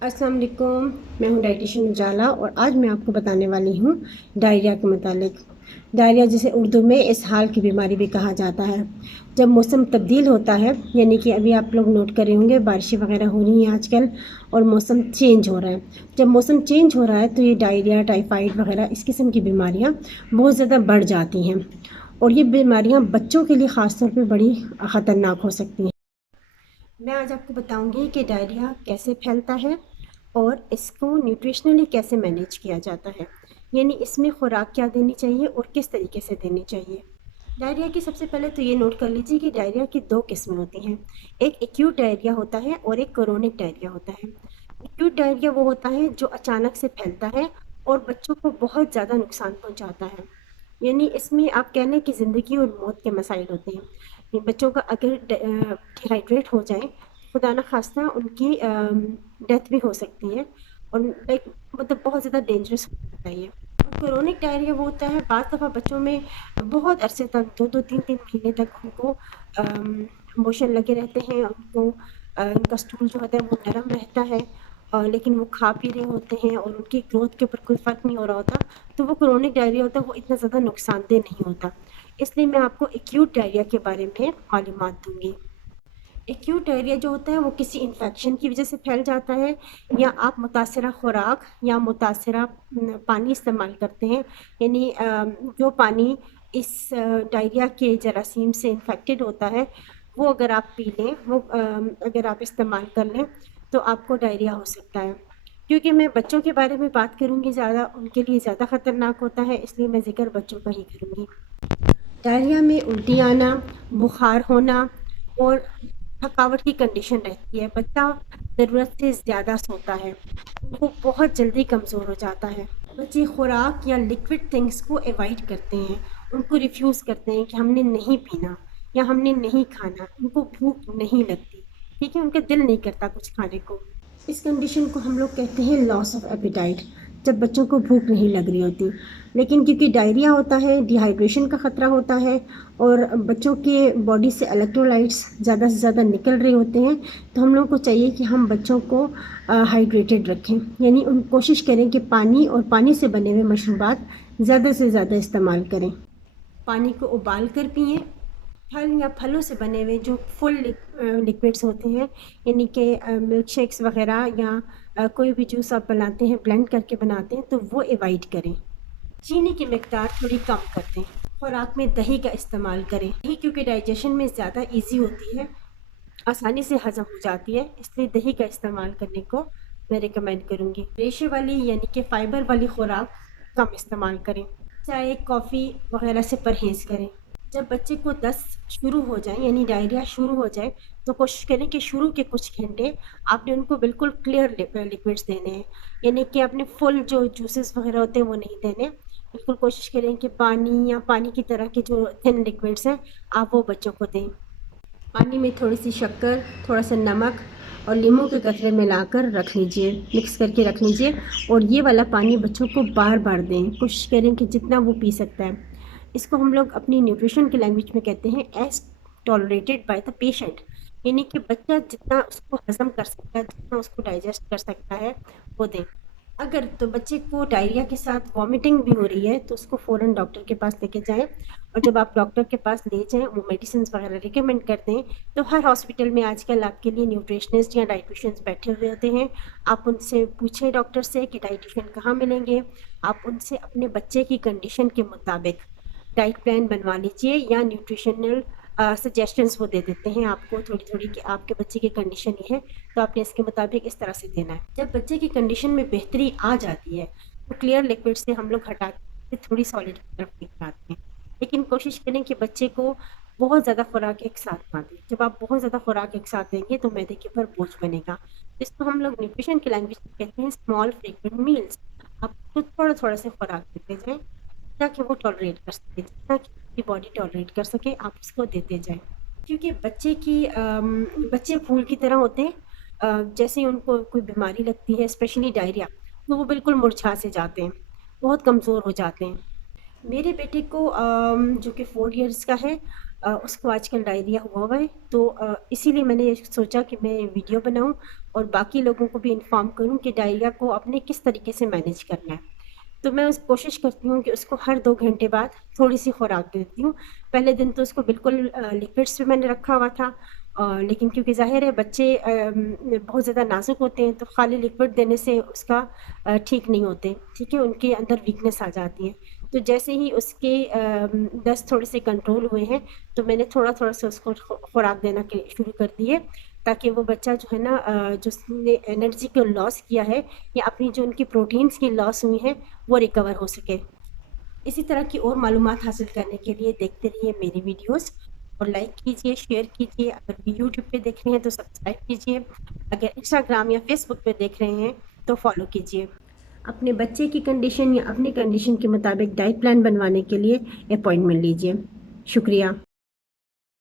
अस्सलाम वालेकुम। मैं हूँ डाइटिशियन उजाला और आज मैं आपको बताने वाली हूँ डायरिया के मुतालिक। डायरिया जिसे उर्दू में इसहाल की बीमारी भी कहा जाता है। जब मौसम तब्दील होता है, यानी कि अभी आप लोग नोट कर रहे होंगे बारिशें वगैरह हो रही हैं आजकल और मौसम चेंज हो रहा है। जब मौसम चेंज हो रहा है तो ये डायरिया, टाइफाइड वगैरह इस किस्म की बीमारियाँ बहुत ज़्यादा बढ़ जाती हैं और ये बीमारियाँ बच्चों के लिए ख़ास तौर पे बड़ी ख़तरनाक हो सकती हैं। मैं आज आपको बताऊंगी कि डायरिया कैसे फैलता है और इसको न्यूट्रिशनली कैसे मैनेज किया जाता है, यानी इसमें खुराक क्या देनी चाहिए और किस तरीके से देनी चाहिए। डायरिया की सबसे पहले तो ये नोट कर लीजिए कि डायरिया की दो किस्में होती हैं। एक एक्यूट डायरिया होता है और एक क्रोनिक डायरिया होता है। एक्यूट डायरिया वो होता है जो अचानक से फैलता है और बच्चों को बहुत ज़्यादा नुकसान पहुंचाता है, यानी इसमें आप कह लें कि ज़िंदगी और मौत के मसाइल होते हैं। ये बच्चों का अगर डिहाइड्रेट हो जाए, खुदा न खास्ता उनकी डेथ भी हो सकती है और लाइक मतलब बहुत ज़्यादा डेंजरस हो जाता है ये। क्रोनिक डायरिया वो होता है बाज़ दफ़ा बच्चों में बहुत अरसे तक 2-2 3-3 महीने तक उनको मोशन लगे रहते हैं, उनको उनका स्टूल जो होता है वो नरम रहता है, लेकिन वो खा पी रहे होते हैं और उनकी ग्रोथ के ऊपर कोई फ़र्क नहीं हो रहा होता। तो वो क्रोनिक डायरिया होता है, वो इतना ज़्यादा नुकसानदेह नहीं होता। इसलिए मैं आपको एक्यूट डायरिया के बारे में मालूमात दूँगी। एक्यूट डायरिया जो होता है वो किसी इन्फेक्शन की वजह से फैल जाता है, या आप मुतासरा खुराक या मुतासरा पानी इस्तेमाल करते हैं, यानी जो पानी इस डायरिया के जरासीम से इन्फेक्टेड होता है वो अगर आप पी लें, वो अगर आप इस्तेमाल कर लें तो आपको डायरिया हो सकता है। क्योंकि मैं बच्चों के बारे में बात करूँगी ज़्यादा, उनके लिए ज़्यादा ख़तरनाक होता है, इसलिए मैं ज़िक्र बच्चों का ही करूँगी। डायरिया में उल्टी आना, बुखार होना और थकावट की कंडीशन रहती है। बच्चा ज़रूरत से ज़्यादा सोता है, वो बहुत जल्दी कमज़ोर हो जाता है। बच्चे खुराक या लिक्विड थिंग्स को अवॉइड करते हैं, उनको रिफ्यूज़ करते हैं कि हमने नहीं पीना या हमने नहीं खाना, उनको भूख नहीं लगती, ठीक है? उनका दिल नहीं करता कुछ खाने को। इस कंडीशन को हम लोग कहते हैं लॉस ऑफ एपेटाइट, जब बच्चों को भूख नहीं लग रही होती। लेकिन क्योंकि डायरिया होता है, डिहाइड्रेशन का ख़तरा होता है और बच्चों के बॉडी से इलेक्ट्रोलाइट्स ज़्यादा से ज़्यादा निकल रहे होते हैं, तो हम लोग को चाहिए कि हम बच्चों को हाइड्रेटेड रखें, यानी उन कोशिश करें कि पानी और पानी से बने हुए मशरूबात ज़्यादा से ज़्यादा इस्तेमाल करें। पानी को उबाल कर पिएँ। फल या फलों से बने हुए जो फुल लिक्विड्स होते हैं, यानी कि मिल्क शेक्स वगैरह या कोई भी जूस आप बनाते हैं, ब्लेंड करके बनाते हैं, तो वो अवॉइड करें। चीनी की मिकदार थोड़ी कम कर दें। खुराक में दही का इस्तेमाल करें। दही क्योंकि डाइजेशन में ज़्यादा ईजी होती है, आसानी से हज़म हो जाती है, इसलिए दही का इस्तेमाल करने को मैं रिकमेंड करूँगी। रेशे वाली यानी कि फ़ाइबर वाली खुराक कम इस्तेमाल करें। चाय, कॉफ़ी वगैरह से परहेज़ करें। जब बच्चे को दस्त शुरू हो जाए, यानी डायरिया शुरू हो जाए, तो कोशिश करें कि शुरू के कुछ घंटे आपने उनको बिल्कुल क्लियर लिक्विड्स देने हैं, यानी कि आपने फुल जो जूसेस वगैरह होते हैं वो नहीं देने। बिल्कुल कोशिश करें कि पानी या पानी की तरह के जो थिन लिक्विड्स हैं आप वो बच्चों को दें। पानी में थोड़ी सी शक्कर, थोड़ा सा नमक और नींबू के कतरे मिलाकर रख लीजिए, मिक्स करके रख लीजिए और ये वाला पानी बच्चों को बार बार दें। कोशिश करें कि जितना वो पी सकता है। इसको हम लोग अपनी न्यूट्रिशन की लैंग्वेज में कहते हैं as tolerated by the patient, यानी कि बच्चा जितना उसको हजम कर सकता है, जितना उसको डाइजेस्ट कर सकता है वो दें। अगर तो बच्चे को डायरिया के साथ वॉमिटिंग भी हो रही है तो उसको फ़ौरन डॉक्टर के पास लेके जाएं, और जब आप डॉक्टर के पास ले जाएं वो मेडिसिन वगैरह रिकमेंड करते हैं, तो हर हॉस्पिटल में आजकल आपके लिए न्यूट्रिशनिस्ट या डाइटिशियंस बैठे हुए होते हैं। आप उनसे पूछें डॉक्टर से कि डाइटिशियन कहाँ मिलेंगे। आप उनसे अपने बच्चे की कंडीशन के मुताबिक डाइट प्लान बनवा लीजिए या न्यूट्रिशनल सजेशंस वो दे देते हैं आपको थोड़ी थोड़ी कि आपके बच्चे की कंडीशन ये है, तो आपने इसके मुताबिक इस तरह से देना है। जब बच्चे की कंडीशन में बेहतरी आ जाती है तो क्लियर लिक्विड से हम लोग हटा के थोड़ी सॉलिड की तरफ लेकर आते हैं, लेकिन कोशिश करें कि बच्चे को बहुत ज़्यादा खुराक एक साथ ना दें। जब आप बहुत ज़्यादा खुराक एक साथ देंगे तो मैदे के ऊपर बोझ बनेगा। इसको हम लोग न्यूट्रिशन की लैंग्वेज में कहते हैं स्मॉल फ्रीक्वेंट मील्स। आप तो थोड़ा थोड़ा से खुराक देते जाएँ ताकि वो टॉलरेट कर सके, जितना कि आपकी बॉडी टॉलरेट कर सके आप उसको देते जाएँ। क्योंकि बच्चे फूल की तरह होते हैं, जैसे ही उनको कोई बीमारी लगती है स्पेशली डायरिया, तो वो बिल्कुल मुरझा से जाते हैं, बहुत कमज़ोर हो जाते हैं। मेरे बेटे को जो कि 4 इयर्स का है, اس کو آج کل ڈائریا ہوا ہے، تو اسی لیے میں نے سوچا کہ میں ویڈیو بناؤں اور باقی لوگوں کو بھی انفارم کروں کہ ڈائریا کو آپ نے کس طریقے سے مینیج کرنا ہے۔ تو میں کوشش کرتی ہوں کہ اس کو ہر 2 گھنٹے بعد تھوڑی سی خوراک دیتی ہوں۔ پہلے دن تو اس کو بالکل لکوڈس پہ میں نے رکھا ہوا تھا، لیکن کیونکہ ظاہر ہے بچے بہت زیادہ نازک ہوتے ہیں، تو خالی لکوڈ دینے سے اس کا ٹھیک نہیں ہوتے، ٹھیک ہے، ان کے اندر ویکنیس آ جاتی ہے۔ تو جیسے ہی اس کے دست تھوڑے سے کنٹرول ہوئے ہیں، تو میں نے تھوڑا تھوڑا سا اس کو خوراک دینا شروع کر دی ہے، تاکہ وہ بچہ جو ہے نا جو اس نے انرجی کو لاس کیا ہے یا اپنی جو ان کی پروٹینس کی لاس ہوئی ہیں وہ ریکور ہو سکے۔ اسی طرح کی اور معلومات حاصل کرنے کے لیے دیکھتے رہیے میری ویڈیوز، اور لائک کیجئے، شیئر کیجئے، اگر یوٹیوب پہ دیکھ رہے ہیں تو سبسکرائب کیجئے، اگر انسٹاگرام یا فیس بک پہ دیکھ رہے ہیں تو فالو کیجئے۔ اپنے بچے کی کنڈیشن یا اپنی کنڈیشن کے مطابق ڈائٹ پلان بنوانے کے لیے اپوائنٹمنٹ لیجئے۔ شکریہ۔